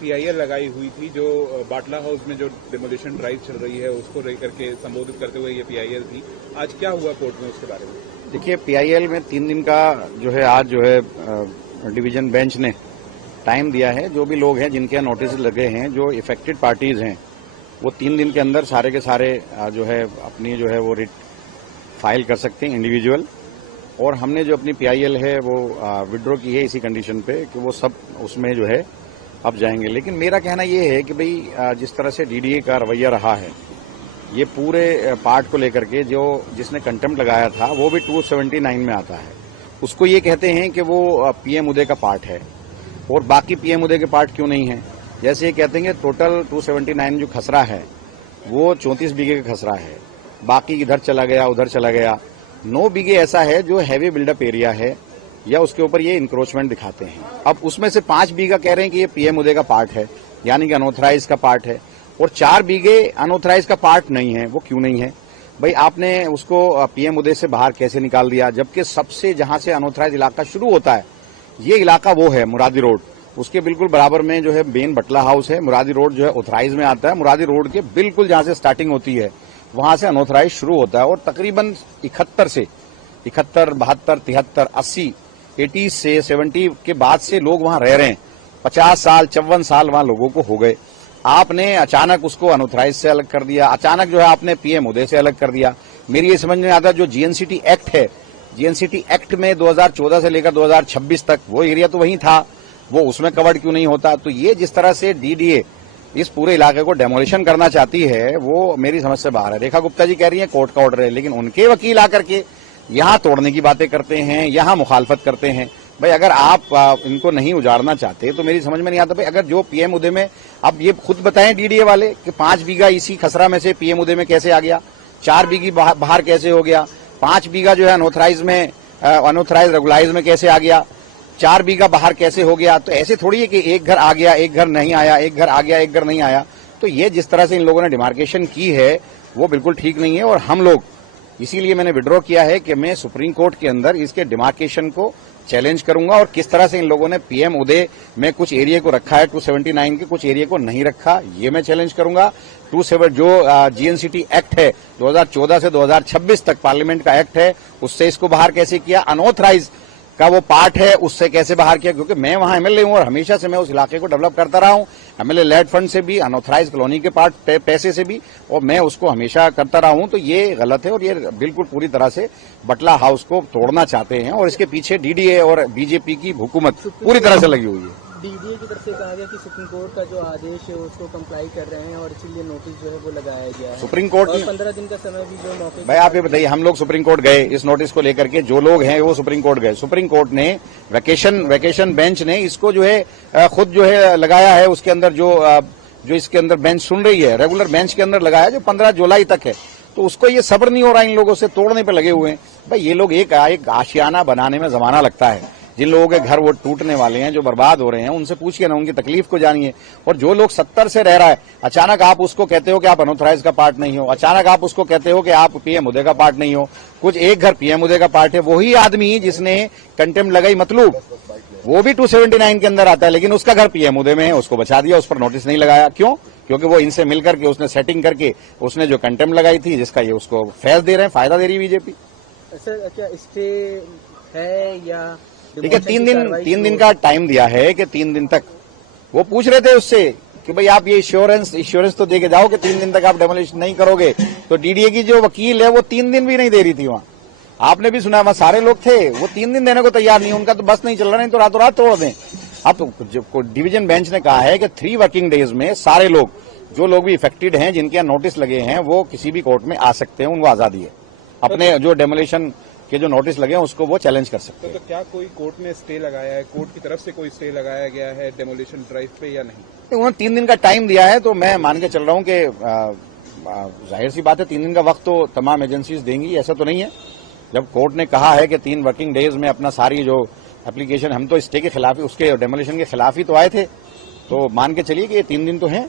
PIL लगाई हुई थी, जो बाटला हाउस में जो डेमोलिशन ड्राइव चल रही है उसको लेकर के संबोधित करते हुए ये पीआईएल थी। आज क्या हुआ कोर्ट में, उसके बारे में? देखिए, पीआईएल में 3 दिन का जो है आज जो है डिवीजन बेंच ने टाइम दिया है। जो भी लोग हैं जिनके यहाँ नोटिस लगे हैं, जो इफेक्टेड पार्टीज हैं, वो 3 दिन के अंदर सारे के सारे जो है अपनी जो है वो रिट फाइल कर सकते हैं इंडिविजुअल। और हमने जो अपनी पीआईएल है वो विड्रॉ की है इसी कंडीशन पे कि वो सब उसमें जो है अब जाएंगे। लेकिन मेरा कहना ये है कि भाई जिस तरह से डीडीए का रवैया रहा है, ये पूरे पार्ट को लेकर के जिसने कंटेम्प्ट लगाया था वो भी 279 में आता है। उसको ये कहते हैं कि वो पीएम उदय का पार्ट है और बाकी पीएम उदय के पार्ट क्यों नहीं है। जैसे ये कहते हैं कि टोटल 279 जो खसरा है वो 34 बीघे का खसरा है, बाकी इधर चला गया उधर चला गया। 9 बीघे ऐसा है जो हैवी बिल्डअप एरिया है या उसके ऊपर ये इंक्रोचमेंट दिखाते हैं। अब उसमें से 5 बीघा कह रहे हैं कि ये पीएम उदय का पार्ट है, यानी कि अनऑथराइज का पार्ट है, और 4 बीघे अनऑथराइज का पार्ट नहीं है। वो क्यों नहीं है भाई? आपने उसको पीएम उदय से बाहर कैसे निकाल दिया, जबकि सबसे जहां से अनऑथराइज इलाका शुरू होता है ये इलाका वो है मुरादी रोड। उसके बिल्कुल बराबर में जो है मेन बटला हाउस है। मुरादी रोड जो है ऑथराइज में आता है। मुरादी रोड के बिल्कुल जहां से स्टार्टिंग होती है वहां से अनऑथराइज शुरू होता है और तकरीबन 71 से 71, 72, 73, 80, 80 से 70 के बाद से लोग वहां रह रहे हैं। 50 साल 54 साल वहां लोगों को हो गए। आपने अचानक उसको अनऑथराइज से अलग कर दिया, अचानक जो है आपने पीएम उदय से अलग कर दिया। मेरी ये समझ में आता है जो जीएनसीटी एक्ट है, जीएनसीटी एक्ट में 2014 से लेकर 2026 तक वो एरिया तो वहीं था, वो उसमें कवर्ड क्यों नहीं होता? तो ये जिस तरह से डीडीए इस पूरे इलाके को डेमोलिशन करना चाहती है वो मेरी समझ से बाहर है। रेखा गुप्ता जी कह रही है कोर्ट का ऑर्डर है, लेकिन उनके वकील आकर के यहां तोड़ने की बातें करते हैं, यहां मुखालफत करते हैं। भाई अगर आप इनको नहीं उजाड़ना चाहते तो मेरी समझ में नहीं आता। भाई अगर जो पीएम उदय में, अब ये खुद बताएं डीडीए वाले कि 5 बीघा इसी खसरा में से पीएम उदय में कैसे आ गया, 4 बीघी बाहर कैसे हो गया, 5 बीघा जो है अनऑथराइज रेगुलाइज में कैसे आ गया, 4 बीघा बाहर कैसे हो गया। तो ऐसे थोड़ी है कि एक घर आ गया एक घर नहीं आया, एक घर आ गया एक घर नहीं आया। तो ये जिस तरह से इन लोगों ने डिमार्केशन की है वो बिल्कुल ठीक नहीं है। और हम लोग इसीलिए मैंने विड्रॉ किया है कि मैं सुप्रीम कोर्ट के अंदर इसके डिमार्केशन को चैलेंज करूंगा और किस तरह से इन लोगों ने पीएम उदय में कुछ एरिया को रखा है 279 के, कुछ एरिया को नहीं रखा, ये मैं चैलेंज करूंगा। 27 जो जीएनसीटी एक्ट है 2014 से 2026 तक पार्लियामेंट का एक्ट है, उससे इसको बाहर कैसे किया, अनऑथराइज का वो पार्ट है उससे कैसे बाहर किया। क्योंकि मैं वहां एमएलए हूं और हमेशा से मैं उस इलाके को डेवलप करता रहा हूं, एमएलए लेड फंड से भी, अनऑथराइज कॉलोनी के पार्ट पैसे से भी, और मैं उसको हमेशा करता रहा हूं। तो ये गलत है और ये बिल्कुल पूरी तरह से बटला हाउस को तोड़ना चाहते हैं और इसके पीछे डीडीए और बीजेपी की हुकूमत पूरी तरह से लगी हुई है। डीडीए की तरफ से कहा गया कि सुप्रीम कोर्ट का जो आदेश है उसको कंप्लाई कर रहे हैं और इसीलिए नोटिस जो है वो लगाया गया है। सुप्रीम कोर्ट और 15 दिन का समय भी जो मौके। भाई आप ये बताइए, हम लोग सुप्रीम कोर्ट गए इस नोटिस को लेकर के, जो लोग हैं वो सुप्रीम कोर्ट गए। सुप्रीम कोर्ट ने वैकेशन बेंच ने इसको जो है खुद जो है लगाया है, उसके अंदर जो इसके अंदर बेंच सुन रही है रेगुलर बेंच के अंदर लगाया जो 15 जुलाई तक है। तो उसको ये सब्र नहीं हो रहा इन लोगों से, तोड़ने पे लगे हुए हैं। भाई ये लोग एक आशियाना बनाने में जमाना लगता है। जिन लोगों के घर वो टूटने वाले हैं, जो बर्बाद हो रहे हैं, उनसे पूछिए ना, उनकी तकलीफ को जानिए। और जो लोग 70 से रह रहा है, अचानक आप उसको कहते हो कि आप अनऑथराइज का पार्ट नहीं हो, अचानक आप उसको कहते हो कि आप पीएम उदय का पार्ट नहीं हो। कुछ एक घर पीएम उदय का पार्ट है, वही आदमी जिसने कंटेम्प्ट लगाई मतलूब, वो भी 279 के अंदर आता है, लेकिन उसका घर पीएम उदय में है, उसको बचा दिया, उस पर नोटिस नहीं लगाया। क्यों? क्योंकि वो इनसे मिलकर के उसने सेटिंग करके उसने जो कंटेम्प्ट लगाई थी, जिसका ये उसको फैज दे रहे हैं, फायदा दे रही है बीजेपी। सर क्या स्टे है या देखिए 3 दिन का टाइम दिया है कि 3 दिन तक वो पूछ रहे थे उससे कि भाई आप ये इंश्योरेंस तो दे के जाओ कि 3 दिन तक आप डेमोलिशन नहीं करोगे। तो डीडीए की जो वकील है वो 3 दिन भी नहीं दे रही थी वहां। आपने भी सुना, वहां सारे लोग थे, वो 3 दिन देने को तैयार नहीं, उनका तो बस नहीं चल रहा, नहीं तो रातों रात तोड़ दें। अब तो डिवीजन बेंच ने कहा है कि 3 वर्किंग डेज में सारे लोग, जो लोग भी इफेक्टेड हैं, जिनके यहाँ नोटिस लगे हैं, वो किसी भी कोर्ट में आ सकते हैं, उनको आजादी है। अपने जो डेमोलिशन के जो नोटिस लगे हैं उसको वो चैलेंज कर सकते हैं। तो क्या कोई कोर्ट ने स्टे लगाया है, कोर्ट की तरफ से कोई स्टे लगाया गया है डेमोलिशन ड्राइव पे या नहीं? उन्होंने 3 दिन का टाइम दिया है, तो मैं मान के चल रहा हूं कि जाहिर सी बात है 3 दिन का वक्त तो तमाम एजेंसीज देंगी, ऐसा तो नहीं है। जब कोर्ट ने कहा है कि 3 वर्किंग डेज में अपना सारी जो एप्लीकेशन, हम तो स्टे के खिलाफ ही, उसके डेमोलिशन के खिलाफ ही तो आए थे, तो मान के चलिए कि ये 3 दिन तो हैं।